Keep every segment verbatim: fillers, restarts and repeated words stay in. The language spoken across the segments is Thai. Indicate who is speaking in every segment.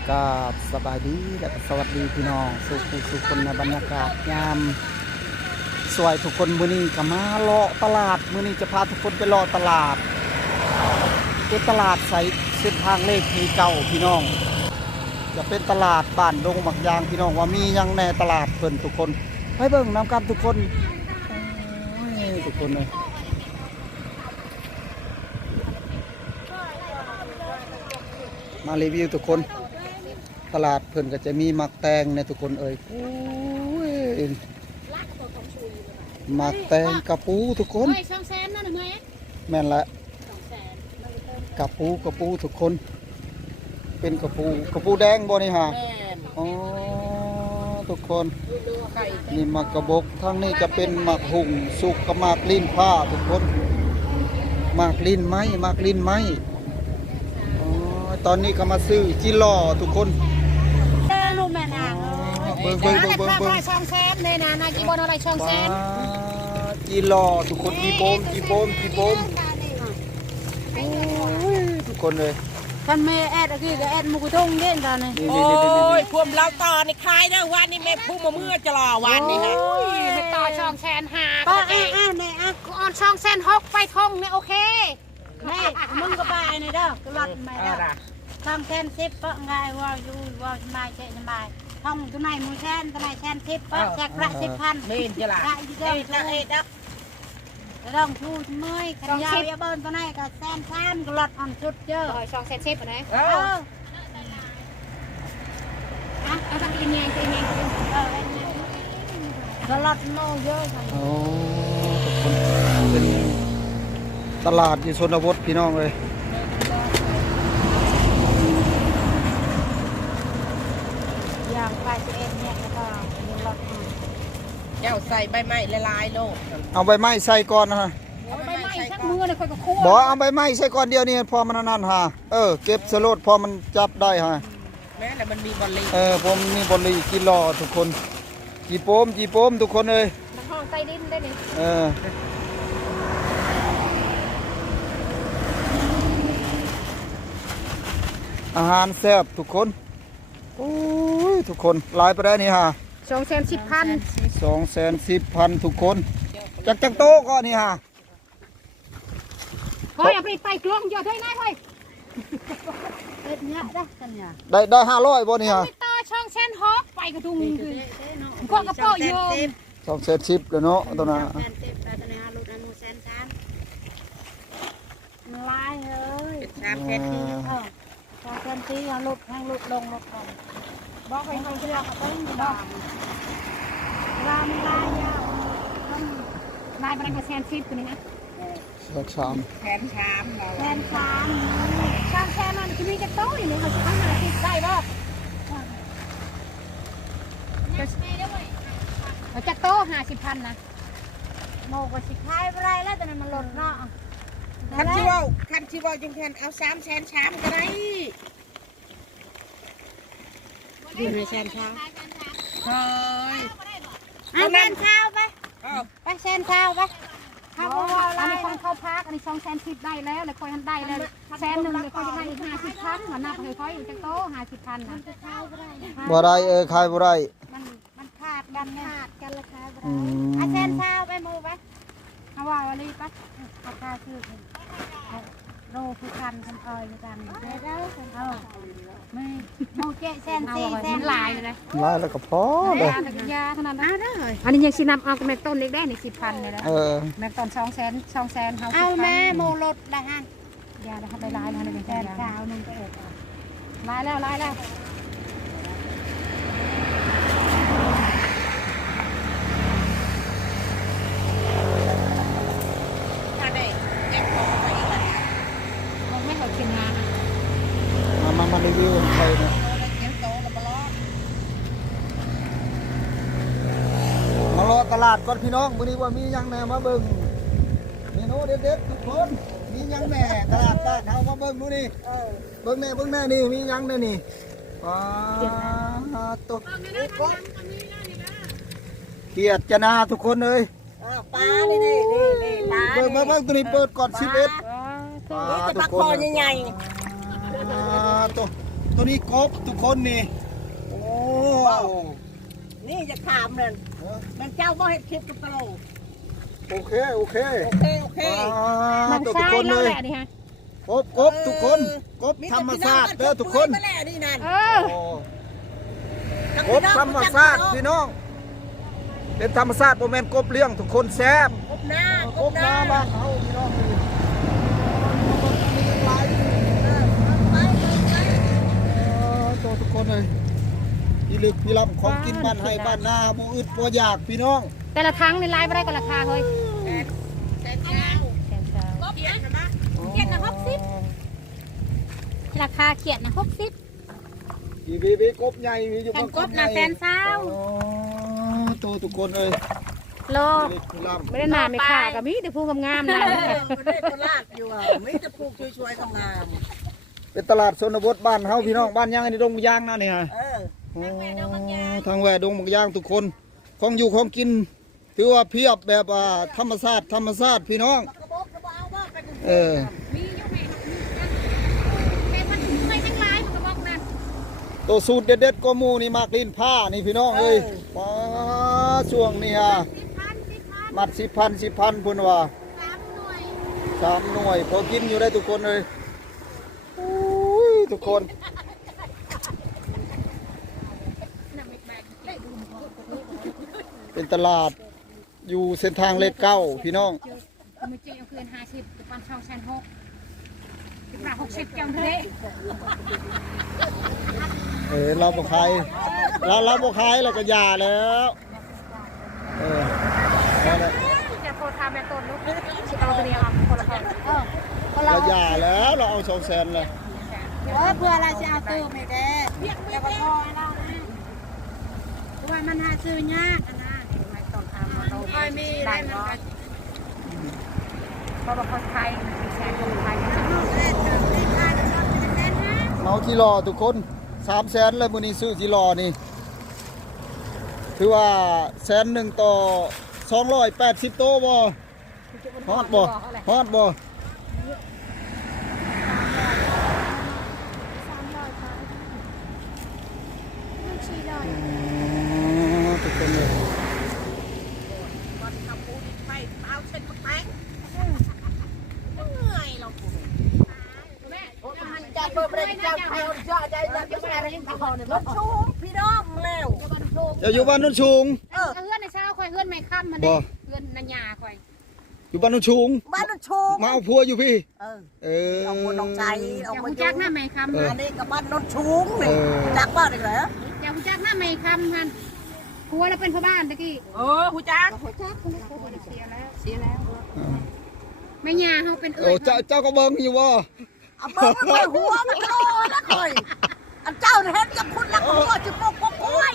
Speaker 1: กับสบายดีและสวัสดีพี่น้องสุขสุขคนในบรรยากาศยามสวยทุกคนมื้อนี้ก็มาเลาะตลาดมื้อนี้จะพาทุกคนไปเลาะตลาดเป็นตลาดใสเส้นทางเลขที่เก่าพี่น้องจะเป็นตลาดบ้านดงหมักยางพี่น้องว่ามียังในตลาดเพิ่นทุกคนไปเบิ่งนำกันทุกคนโอ้ยทุกคนเลยมารีวิวทุกคนตลาดเพิ่นก็จะมีหมักแตงในทุกคนเอ่ยโอ้ยหมักแตงกระปูทุกคนแม่นละกระปูกระปูทุกคนเป็นกระปูกระปูแดงบ่นี่ฮะอ๋อทุกคนนี่หมักกระบกทางนี้จะเป็นหมักหุ่งสุกกับหมักลิ้นผ้าทุกคนหมักลิ้นไม้หมักลิ้นไม้ตอนนี้ก็มาซื้อจิหล่อทุกคน
Speaker 2: เด้อลูกแม่นาง
Speaker 1: เบิ่งเบิ่งเบิ่งเบิ่งเบิ่ง
Speaker 2: ช่องแซมเนี่ยนะนาจีบอลอะไรช่องแซม
Speaker 1: จิหล่อทุกคนจีโปมจีโปมจีโปมทุกคนเลย
Speaker 2: ท่านแม่แอดอะไรก็แอดมุกทุ่งเด่นตอนนี้
Speaker 3: โอ้ยพวกเราต่อในคลายนะวันนี้แม่พูดมาเมื่อจะรอวันนี้ค่ะ
Speaker 2: ไม่ต่อช่องแซนหาป้าอ้าอ้าเนี่ยอ่ะกูออนช่องแซนฮอกไฟทงเนี่ยโอเคแม่มึงก็ไปเนี่ยเด้อตลอดไม่เด้อทำแซนซิปเปาะไงว่าอยู่ว่าสบายใจสบายท่องตัวไหนมือแซนตัวไหนแซนซิปเปาะแจกพระสิบพัน
Speaker 3: นี่จะละ
Speaker 2: ได้เด้อเด้อเด้อลองชูเมื่อยกันยาวยาเบิ้ลตัวไหนก็แซนแซนก็หลดอ่อนสุดเยอะช่องแซนซิปไหนเอออ่ะเอาทำกินยังกินยังกินเออก็หลดโม่เยอะโอ้
Speaker 1: ทุกคนเป็นตลาดอยู่ชนบทพี่น้องเลย
Speaker 2: อย่างปลาเจเอ็นเนี่ยแล้วก็มีรถ
Speaker 3: เจ้าใส่ใบไม้ละลายโลก
Speaker 1: เอาใบไม้ใส่ก่อนนะฮะ
Speaker 2: ใบไม้ชักมือเลยค่อยก็คั่ว
Speaker 1: บอกเอาใบไม้ใส่ก่อนเดียวนี่พอมันนั่นฮะเออเก็บสโลดพอมันจับได้ฮะ
Speaker 3: แม่แต่มันมีบอลลี
Speaker 1: เออผมมีบอลลีกินรอทุกคนจีโปมจีโปมทุกคนเลย
Speaker 2: มันห้องใต้ดินได้เลย
Speaker 1: เอออาหารแซ่บทุกคนโอ้ยทุกคนลายไปได้นี่ฮะ
Speaker 2: สองแสนสิบพัน
Speaker 1: สองแสนสิบพันทุกคนจากจากโต๊ะก็นี่ฮะ
Speaker 2: เฮ้ยเอาไปไปกลองเยอะด้วยนะเฮ้ยเอ็ดเนี้ยได้กันเนี่ย
Speaker 1: ได้ได้ห้าร้อยบ่นี่ฮะ
Speaker 2: ไปต่อช่องแซนฮอกไปกระดุงคือก็กระโปงโยม
Speaker 1: สองแสนสิบเลยเนาะตัวนั้น
Speaker 2: แซนสิบแต่ตัวนี้ลูกนั้นแซนสามลายเลย
Speaker 3: สามแสนสี่
Speaker 2: พอเต็มที่เอาลุดให้ลุดลงลุดลงบอกไปให้เชือกเอาไปบอกลายมันลายยาวลายมันก็แซนซิปตัวนี้นะ
Speaker 1: สักสาม
Speaker 3: แทนชามเรา
Speaker 2: แซนสามชามแซนมันจะมีจะโต้อยู่เลยเขาจะทำอะไรติดได้บ่เราจะโต้ห้าสิบพันนะโมก็สิขายอะไรแล้วแต่มันหล่นเนาะ
Speaker 3: คันชิวคันชิวจึงแทนเอาสามแสนชามก็ได้
Speaker 2: อยู่ในแซนเช้า
Speaker 3: เฮ้ย
Speaker 2: เอาแซนเช้าไปไปแซนเช้าไปเขาบอกอันนี้คนเข้าพักอันนี้ช่องแซนสิบได้แล้วเลยคอยทันได้แล้วแซนหนึ่งเลยคอยจะได้ห้าสิบพันหัวหน้าเคยคอยอยู่จังโต้ห้าสิบพันนะ
Speaker 1: บ่ได้เออขายบ่ได้
Speaker 2: มันมันขาดกันขาดกันราคาบ่ได้เอาแซนเช้าไปมูไปเอาว่าวันนี้ไปราคาคือโลคือพันพันออยกันเด้อเด้อเออไม่โมเจแซนซีแซนลายเลย
Speaker 1: ลายแล้วก็พอเลย
Speaker 2: ยาขนาดนั้นอันนี้ยังสินำเอาแม่ต้นเล็กได้ในสิบพันเลยนะแม่ต้นสองแสนสองแสนเขาเอาแม่โมลดได้ฮะยาได้เขาไปลายแล้วในแสนเช้านึงก็เอ็ดลายแล้วลายแล้ว
Speaker 1: มามามารีวิวกันไปนะมารอตลาดก่อนพี่น้องมื้อนี้ว่ามียังแหน่มาเบิ่งเมนูเด็ดๆทุกคนมียังแหน่ตลาดบ้านเฮามาเบิ่งดูนี่เบิ่งแน่เบิ่งแน่นี่มียังแน่นี่ว้าตกเกียดจะนาทุกคนเลย
Speaker 3: ปลานี่นี่นี่ปลา
Speaker 1: เบิ่งเบิ่งตัวนี้เปิดก่อนสิบเอ็ด
Speaker 3: ปลาทุกคนใหญ่
Speaker 1: ๆตัวตัวนี้กบทุกคนนี่โอ้
Speaker 3: นี่จะถามเลยมันเจ้าบ่เห็ดคลิปกับตะโล
Speaker 1: โอเคโอเค
Speaker 3: โอเคโอเค
Speaker 2: มัน
Speaker 1: ตัว
Speaker 2: ใช่
Speaker 1: ทุกคน
Speaker 2: แล้
Speaker 1: เล
Speaker 2: วย แหละดิฮะ
Speaker 1: กบกบทุกคนกบธรรมชาติเด้อทุกคน
Speaker 3: มาแล้วนี่นั่น
Speaker 2: เออ
Speaker 1: กบธรรมชาติพี่น้องเป็นธรรมชาติโมเมนต์กบเลี้ยงทุกคนแซ่บ
Speaker 3: กบหน้าก
Speaker 1: บน้ำบ้านเขาพี่น้องเลยตัวทุกคนเลยพี่ลึกพี่ลำของกินบ้านให้บ้านนาบ่อึดบ่อยากพี่น้อง
Speaker 2: แต่ละครั้งในไลฟ์ไม่ได้ก็ราคาเฮ้ย
Speaker 3: แสนเก้า
Speaker 2: แสนเก้าก
Speaker 3: บเขียนนะเขียนนะหกสิบ
Speaker 2: ราคาเขียดนะหกสิบ
Speaker 1: อีวีวีกบใหญ่มีอยู่
Speaker 2: กันกบนะแสนเศร้า
Speaker 1: ตัวทุกคนเลย
Speaker 2: โล
Speaker 1: พี่ลึกพี่ลำ
Speaker 2: ไม่ได้นาไม่ขากับมีแต่ผู้งามๆนะ
Speaker 3: ไม่ได้ตลาดอยู่อ่ะไม่จะปลูกช่วยๆทำงาน
Speaker 1: เป็นตลาดชนบทบ้านเฮาพี่น้องบ้านย่างอันนี้ดงยางนะเนี่ย
Speaker 3: เออ
Speaker 1: ทางแหวดงบางย่างทุกคนของอยู่ของกินถือว่าเพียบแบบว่าธรรมชาติธรรมชาติพี่น้อง
Speaker 3: กระบอกกระบอกเอาว่าไปดู
Speaker 1: เออ
Speaker 2: มีอยู่ไหมแค่มันช่วยทั้งไลฟ์มันก็บอกนั่น
Speaker 1: ตัวสูตรเด็ดๆก็หมูนี่มากลิ้นผ้านี่พี่น้องเอ้ยว้าช่วงนี้ฮะ
Speaker 2: สิบพันสิบพัน
Speaker 1: มัดสิบพันสิบพันพุ่นว่า
Speaker 2: สามหน่วย
Speaker 1: สามหน่วยพอกินอยู่ได้ทุกคนเลยอุ้ยทุกคนเป็นตลาดอยู่เส้นทางเลดเก้าพี่น้อง
Speaker 2: มือจีเอาคืนห้าสิบปันช่องแสนหกสิบบาทหกสิบจังเลย
Speaker 1: เออเราบอกขายเราเราบอกขายแล้วก็หยาแล้วเออพอแล้ว
Speaker 2: จะโทรทำแม่ต้นลูกชิเอาตัวเดียวคนละคนเออคนละ
Speaker 1: เราหยาแล้วเราเอาสองแสนเลย
Speaker 2: เออเพื่อเราจะเอาตู้ไม่ได้แล้วก็พอเราเพราะว่ามันหาซื้อยากนะไม่ต้องทำเราไม่มีได้เนาะเพราะว่าคนไทยแสนคนไทยนะ
Speaker 1: เมาที่รอทุกคนสามแสนเลยมือนี้ซื้อที่รอนี่ถือว่าแสนหนึ่งต่อสองร้อยแปดสิบโตบ่ฮอดบ่ฮอดบ่ทุกคนเลย
Speaker 3: วันทำปูดิไปเอาเส้นมาแตงเหนื่อยเราปูใจเปิดเลยใจเปิดใจใจใจใจอะไรที่เขาเนี่ยรถชูพี่น้องแล้ว
Speaker 1: จะอยู่บ้านนุ่นชุง
Speaker 2: เออเฮือนในเช้าคอยเฮือนไม่ค่ำมันเด้เฮือนนัญญาคอย
Speaker 1: อยู่บ้านนุ่นชุง
Speaker 3: บ้านรถชู
Speaker 1: มาเอาพัวอยู่พี่
Speaker 3: เออ
Speaker 1: เออ
Speaker 3: เอาคนน้องใจเอา
Speaker 2: อย่า
Speaker 3: มา
Speaker 2: หูจักหน้าไม่ค่ำ
Speaker 3: อั
Speaker 2: ฮะ
Speaker 3: นนี้กับบ้านรถชูนี่จักบ้านเลยเหรอ
Speaker 2: อย่าหูจักหน้าไม่ค่ำฮันผัวเราเป็นพ่อบ้านตะกี้
Speaker 3: เออหูจัก
Speaker 2: หูจักคนนี้เสียแล้วเสียแล้วแม่ยาเขาเป็น
Speaker 1: โอ้
Speaker 2: เอ้ย
Speaker 1: เจ้าเจ้าก็เบิ่งอยู่ว่า
Speaker 3: เอาเบิ้งไปหัวมันโตแล้วเคยอันเจ้าเห็นกับคุณแล้วหัวจะปกปกกล้วย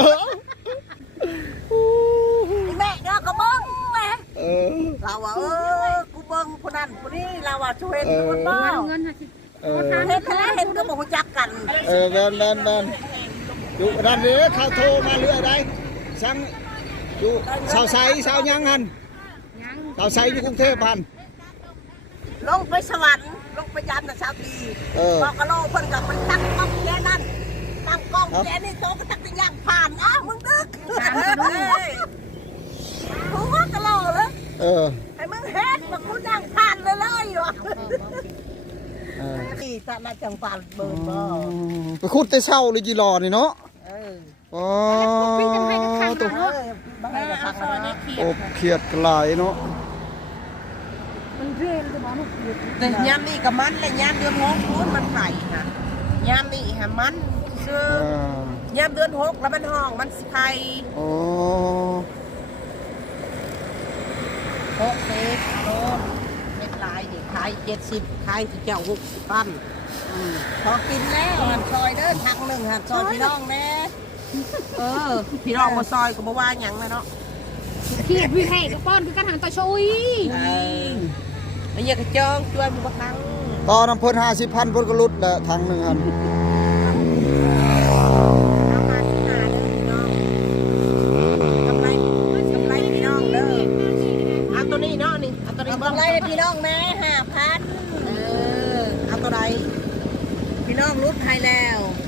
Speaker 3: แม่เด้อก็เบิ้งแม่
Speaker 1: เออ
Speaker 3: เราว่าเออกูเบิ้งคนนั้นคนนี้เราว่าช่วยคนบ้า
Speaker 2: มันเงินฮะสิ
Speaker 1: เออ
Speaker 3: เห็นแล้วเห็นก็บอกหูจักกัน
Speaker 1: เออแมนแมนแมนอยู่ด้านนี้เขาโทรมาเรื่อยได้สั่งอยู่สาวใสสาวยังหัน
Speaker 2: ยัง
Speaker 1: สาวใสอยู่กรุงเทพพัน
Speaker 3: ลงไปสวรรค์ลงไปยันนะชาวดี
Speaker 1: เออ
Speaker 3: บอกกะโลเพิ่นกับมันตั้งกล้องแค่นั้นตั้งกล้องแค่นี้โตก็ตั้งแต่ย่างผ่านอ่ะมึงดึกหัวกะโลเลย
Speaker 1: เออ
Speaker 3: ไอ้มึงเฮ็ดมากูย่างผ่านเลยเลยวะ
Speaker 1: เออ
Speaker 3: นี่ตามาจังปานเบิร์นบ่
Speaker 1: ไปคุดแต่เช้าเลยจีรอนี่เนาะ
Speaker 3: เออ
Speaker 1: อ๋อ
Speaker 2: พี่จะให้กันคำ
Speaker 1: ตัว
Speaker 2: เนาะ
Speaker 3: บ้านไหนพักแล้วนะ
Speaker 1: โอบเขียดกลายเนาะ
Speaker 2: มันเรื่อยเลยบอกลูก
Speaker 3: แต่ยามนี่กับมันและยามเดือนหกพูดมันไข่นะยามนี่ฮะมันซื้อ
Speaker 1: อ่าย
Speaker 3: ามเดือนหกแล้วมันห้องมันสิไข่
Speaker 1: โอ้
Speaker 3: หกสิบโลเป็นลายนี่ขายเจ็ดสิบขายที่เจ้าหกสิบปั้นพอกินแล้วหันซอยเด้อทักหนึ่งหันซอยพี่น้องแน่เออพี่น้องมาซอยก็บ่ว่าหยังเลยเนาะ
Speaker 2: เขียดพี่ให้กับป้อนคือการหันตาชุย
Speaker 3: เออแล้วอย่ากระเจิงช่วยมึงบ่ครั้ง
Speaker 1: ตอนน้ำเพิ่นห้าสิบพันเพิ่นก็ลุดแหละทางหนึ่งอัน
Speaker 3: เอามาที่หาเด้อพี่น้องกำไรกำไรพี่น้องเด้อเอาตัวนี้เนาะนี่เอาตัวนี้กำไรพี่น้องแม่ห้าพันเออเอาตัวใดพี่น้องรุดให้แล้ว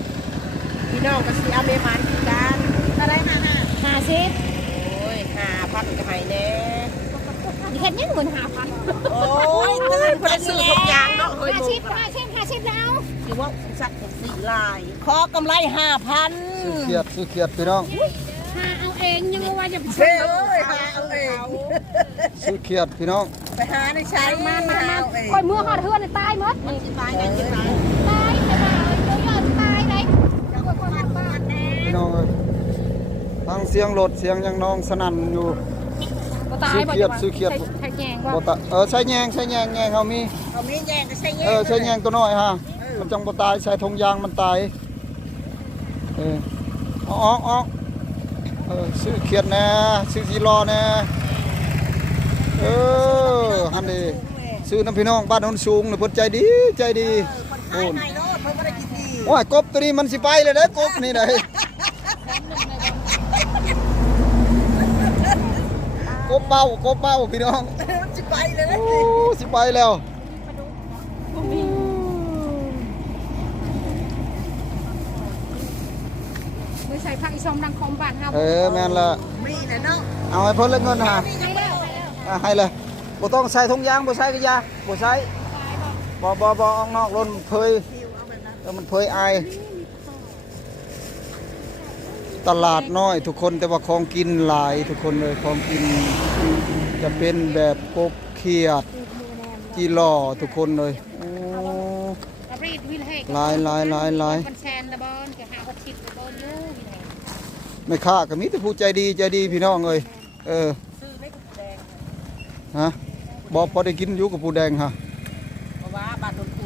Speaker 3: พี่น้องก็สิเอาเมมันคือกันก็ได้ห้าห้า
Speaker 2: ห้าสิบ
Speaker 3: โอ้ยห้าพันก็ให้แน่
Speaker 2: เห็นยังเหมือนห้าพัน
Speaker 3: โอ้ยตื่นคนซื้อทุกอย่างเนาะเฮ้ย
Speaker 2: ห้าสิบห้าสิบห้าสิบแล้ว
Speaker 3: คือว่าสัตว์สี่ลายขอกำไรห้าพัน
Speaker 1: ซื้อเขียดซื้อเขียดพี่น้อง
Speaker 2: หาเอาเองยังว่าจะ
Speaker 3: เฮ้ยหาเอาเอง
Speaker 1: ซื้อเขียดพี่น้อง
Speaker 3: ไปหาในใช้มามา
Speaker 2: คอยเมื่อหอดเทือนตายหมด
Speaker 3: มันสิตายกันยังไง
Speaker 2: ตายแต่ว่าเดี๋ยวยอดตายเลยจังหวัดบ้านบ้านแน่
Speaker 1: พี่น้องเอ้ยทั้งเสียงรถเสียงยังน้องสนั่นอยู่
Speaker 2: ตายบ่
Speaker 1: ซื้อเขียด
Speaker 2: ใช้แยงว่า
Speaker 1: บ่ตะเออใช้แยงใช้แยงแยงเฮามี
Speaker 3: เอามีแยงก็ใช้แยง
Speaker 1: เออใช้แยงตัวน้อยฮะมันจังบ่ตายใช้ธงยางมันตายเออเอาออกออกเออซื้อเขียดแน่ซื้อจีรอแน่เออหันดีซื้อน้ำพี่น้องบ้านโนนสูงนี่เพิ่นใจดีใจดี
Speaker 3: คนขายในรถเพิ่นบ่ได้กี่ที
Speaker 1: โอ้ยกบตัวนี้มันสิไปเลยเด้อกบนี่ได้กบเบากบเบาพี่น้อง
Speaker 3: มันสิไปเลยนะ
Speaker 1: โอ้สิไปแล้ว
Speaker 2: ไม่ใช่พักอีชมดังคอมบ้านเฮา
Speaker 1: เออแม่นละ
Speaker 3: มีนะเนาะ
Speaker 1: เอาให้เพิ่นละเงินหา
Speaker 3: มียังไม่ได้
Speaker 1: อ่ะให้เลยบ่ต้องใส่ถุงยางบ่ใส่กระยาบ่ใส่บ่บ่บ่ออกนอกรถเผยเออมันเผยอายตลาดน้อยทุกคนแต่ว่าของกินหลายทุกคนเลยของกินจะเป็นแบบกบเขียดจีหล่อทุกคนเลยโอ้
Speaker 2: รีดวิลเฮก
Speaker 1: หลายหลายหลายหลาย
Speaker 2: มันแชนตะบอนจะหาหกสิบตะบอนเยอะวิลเฮก
Speaker 1: ไม่ค่าก็มีแต่ผู้ใจดีใจดีพี่น้องเอ้ยเออ
Speaker 3: ซื้อไม่ถูกแดง
Speaker 1: ฮะบอกพอได้กินอยู่กับผู้แดงฮะ
Speaker 3: เพราะว่าบ้านโดนคุณ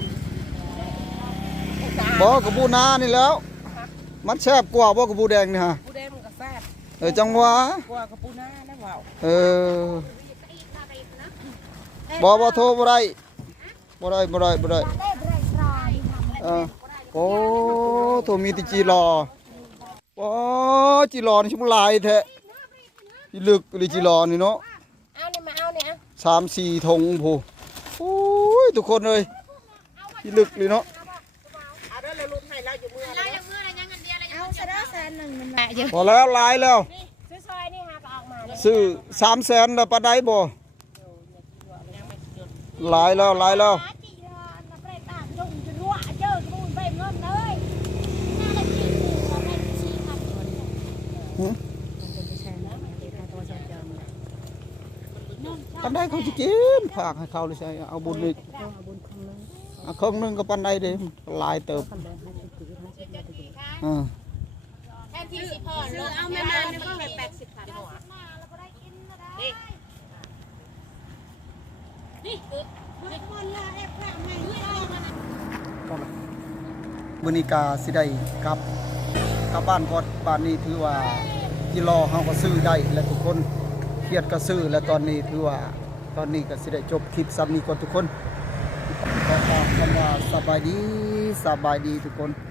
Speaker 1: บอกกับผู้นานี่แล้ว มันแซ่บกว่าบอกกับผู้แดงนี่ฮะ
Speaker 3: ผู้แดงมันก็แซ่บ
Speaker 1: เออจังหวะ
Speaker 3: กว่ากับปูนานะว่าว
Speaker 1: เออบอกบ่โทรบ่ได้บ่ได้บ่ได้บ่ได้เออโอ้โทรมีแติจีรอโอ้จีรอนี่ชุ่มลายแท้อีลึกเลยจีรอนี่เนาะ
Speaker 3: เอาเนี่ยมาเอาเนี่ย
Speaker 1: สามสี่ธงผู้โอ้ยทุกคนเลยอีลึกเลยเนาะ
Speaker 3: เอาด้วยเราลุมให้เราอยู่เมื่อ
Speaker 2: เราอย่างมืออะไรยังเงินเดียวอะไรเอาซะเด้อแสนหนึ่งมันแหละเยอะ
Speaker 1: พอแล้วลายแล้ว
Speaker 2: ซื้อซอยนี่ฮะก็ออกมา
Speaker 1: ซื้อสามแสนแล้วปลาได้บ่หลายแล้วหลายแล้ว
Speaker 2: จีรอนนะเปรตาจุ่มจะรั่วเจอกูไปเงินเลยน่าจะจีบเราไม่ชี้พันคน
Speaker 1: หึปันได้เขาจะกินฝากให้เขาเลยใช่เอาบุญอีกเอาครึ่งหนึงก็ปันได้เด้หลายเติบอ่า
Speaker 2: แทนที่สิพอซื้อเอาไม่มาเนี่ยก็แบบแปดสิบพันหัวนี่นี่นี่คนละเอฟแม่ไม่ได้
Speaker 1: มื้อนี้กาสิได้กลับกลับบ้านก่อนบ้านนี้ถือว่ากิโลเฮาก็ซื้อได้แล้วทุกคนเครียดก็ซื้อแล้วตอนนี้ถือว่าตอนนี้ก็สิได้จบคลิปซ้ำนี้ก่อนทุกคนขอฝากคำว่าสบายดีสบายดีทุกคน